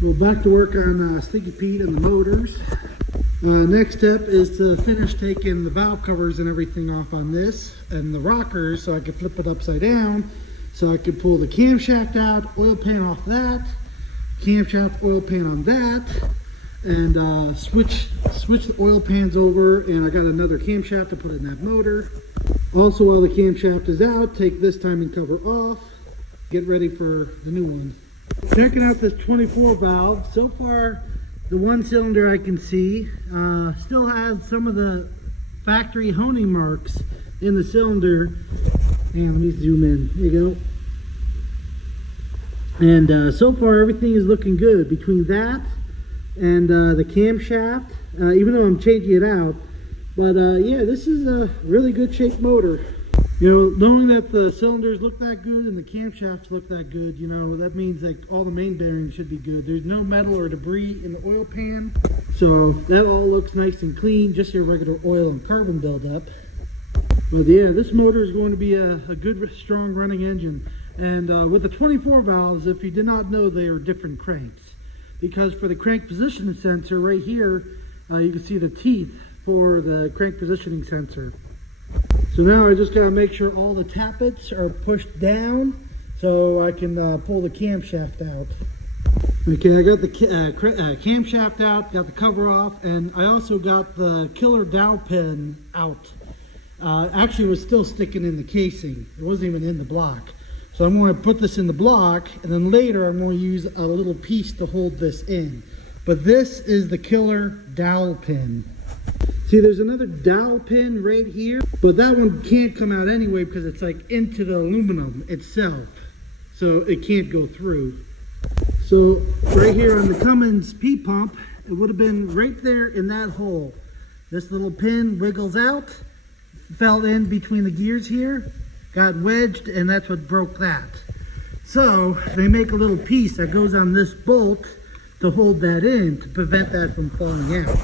Well, back to work on Stinky Pete and the motors. Next step is to finish taking the valve covers and everything off on this and the rockers so I can flip it upside down so I can pull the camshaft out, oil pan off that, camshaft oil pan on that, and switch the oil pans over, and I got another camshaft to put in that motor. Also, while the camshaft is out, take this timing cover off, get ready for the new one. Checking out this 24 valve. So far, the one cylinder I can see still has some of the factory honing marks in the cylinder. And let me zoom in. There you go. And so far, everything is looking good between that and the camshaft, even though I'm changing it out. But yeah, this is a really good shaped motor. You know, knowing that the cylinders look that good and the camshafts look that good, you know, that means like all the main bearings should be good. There's no metal or debris in the oil pan. So that all looks nice and clean, just your regular oil and carbon buildup. But yeah, this motor is going to be a good, strong running engine. And with the 24 valves, if you did not know, they are different cranks. Because for the crank positioning sensor right here, you can see the teeth for the crank positioning sensor. So now I just gotta make sure all the tappets are pushed down so I can pull the camshaft out. Okay, I got the camshaft out, got the cover off, and I also got the killer dowel pin out. Actually, it was still sticking in the casing. It wasn't even in the block. So I'm going to put this in the block, and then later I'm going to use a little piece to hold this in. But this is the killer dowel pin. See, there's another dowel pin right here, but that one can't come out anyway because it's like into the aluminum itself. So it can't go through. So right here on the Cummins P-pump, it would have been right there in that hole. This little pin wiggles out, fell in between the gears here, got wedged, and that's what broke that. So they make a little piece that goes on this bolt to hold that in to prevent that from falling out.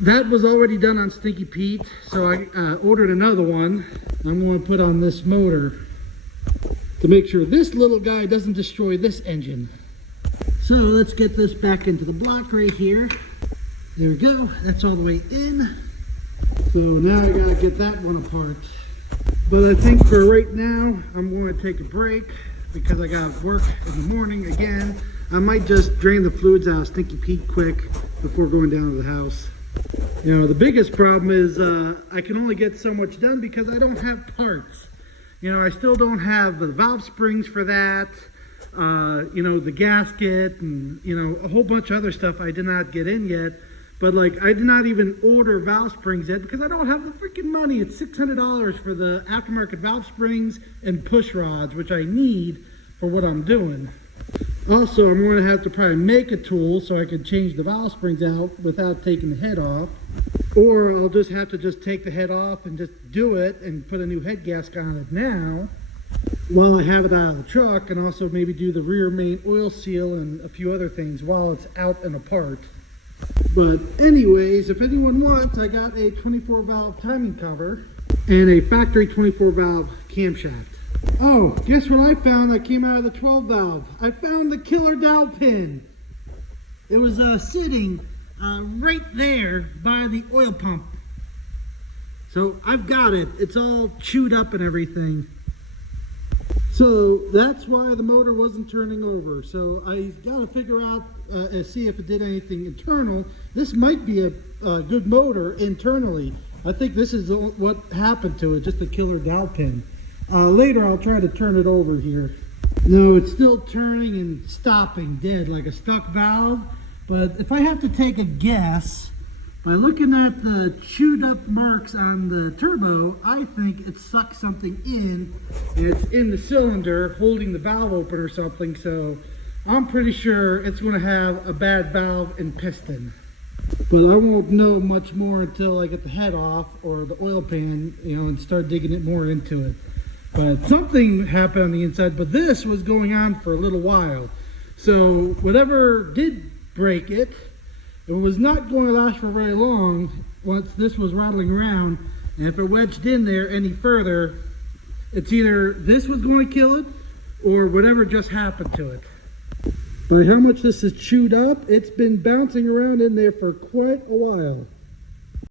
That was already done on Stinky Pete, so I ordered another one. I'm going to put on this motor to make sure this little guy doesn't destroy this engine. So let's get this back into the block right here. There we go, that's all the way in. So now I gotta get that one apart. But I think for right now, I'm going to take a break because I got work in the morning again. I might just drain the fluids out of Stinky Pete quick before going down to the house. You know, the biggest problem is I can only get so much done because I don't have parts. You know, I still don't have the valve springs for that, you know, the gasket, and, you know, a whole bunch of other stuff I did not get in yet. But, like, I did not even order valve springs yet because I don't have the freaking money. It's $600 for the aftermarket valve springs and push rods, which I need for what I'm doing. Also, I'm going to have to probably make a tool so I can change the valve springs out without taking the head off. Or I'll just have to just take the head off and just do it and put a new head gasket on it now while I have it out of the truck, and also maybe do the rear main oil seal and a few other things while it's out and apart. But anyways, if anyone wants, I got a 24 valve timing cover and a factory 24 valve camshaft. Oh, guess what I found that came out of the 12 valve? I found the killer dowel pin. It was sitting right there by the oil pump. So I've got it. It's all chewed up and everything. So that's why the motor wasn't turning over. So I got to figure out and see if it did anything internal. This might be a good motor internally. I think this is what happened to it, just a killer dowel pin. Later I'll try to turn it over here. No, it's still turning and stopping dead like a stuck valve. But if I have to take a guess, by looking at the chewed up marks on the turbo, I think it sucked something in, and it's in the cylinder holding the valve open or something. So I'm pretty sure it's going to have a bad valve and piston. But I won't know much more until I get the head off or the oil pan, you know, and start digging it more into it. But something happened on the inside, but this was going on for a little while. So whatever did break it, it was not going to last for very long once this was rattling around. And if it wedged in there any further, it's either this was going to kill it or whatever just happened to it. By how much this is chewed up, it's been bouncing around in there for quite a while.